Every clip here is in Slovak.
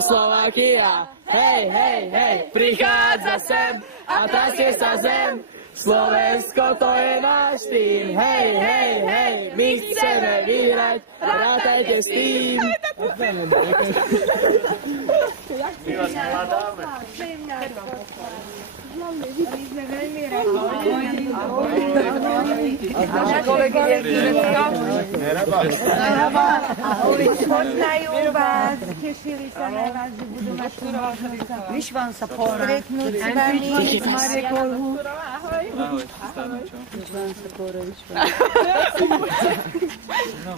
Slovakia, hej, hej, hej, prichádza sem a trasie sa zem. Slovensko to je náš tým, hej, hej, hej, my chceme vyhrať, rátajte s tým. My vás hľadáme. My sme veľmi radi. Naše kolegyne z Turecka. Poznajú vás, tešili sa na vás, že budú mať možnosť sa stretnúť s vami, s Marekou.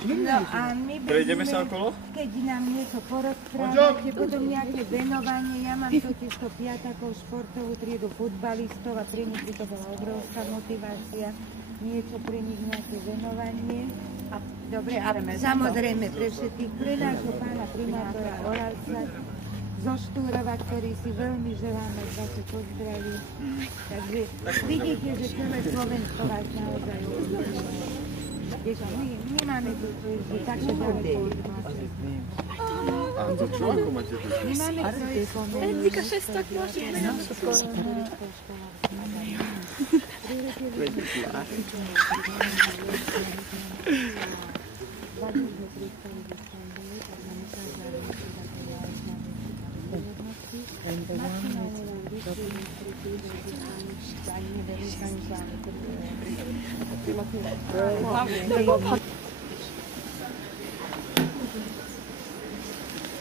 No a my prejdeme sa okolo? Keď nám niečo porozprávate, potom nejaké venovanie. Ja mám totiž to piatakov športovú triedu futbalistov a pre nich by to bola obrovská motivácia. Niečo pre nich, nejaké venovanie. Dobre, a samozrejme pre všetkých, pre nášho pána primátora Oravca zo Štúrova, ktorý si veľmi želáme vaše pozdraví. Takže vidíte, že celé Slovensko vás naozaj obľúbuje. My máme tu, že také ďaleko od vás. A to čo ako máte tu? My máme trojko menú. Enzika šestok našich menú.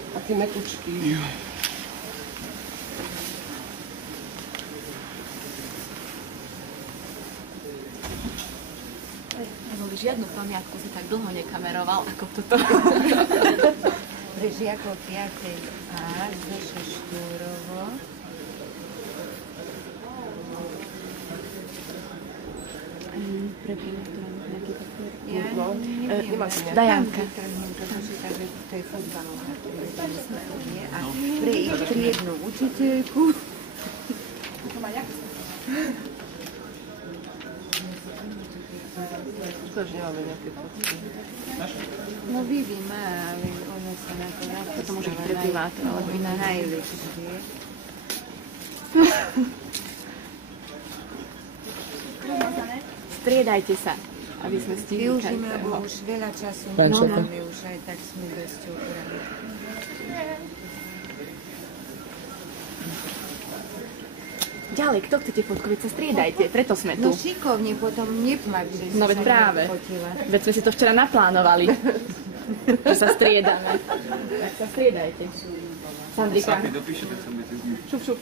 A ty mekučky. Neboli žiadnu pamiatku, si tak dlho nekameroval ako toto. Pre žiakov 5. A naše Štúrovo. Ja neviem. Dajanka. To je futbalová. A pre ich triednu učiteľku. Skôrž nemáme nejaké fotky. No Vivi má, ale ona sa na to rád. To môže byť pre primátora, alebo iná. Najlepšie. Striedajte sa, aby sme stihli Využíme, každého. lebo už veľa času nemáme, už aj tak sme dosť upraví. Ďalej, kto chcete fotku? Veď sa striedajte, preto sme tu. No šikovne, potom nepmať, že No veď práve. Veď sme si to včera naplánovali, že sa striedame. Tak sa striedajte. Sandrika. Dopíšete sa medzi s ním. Šup, šup.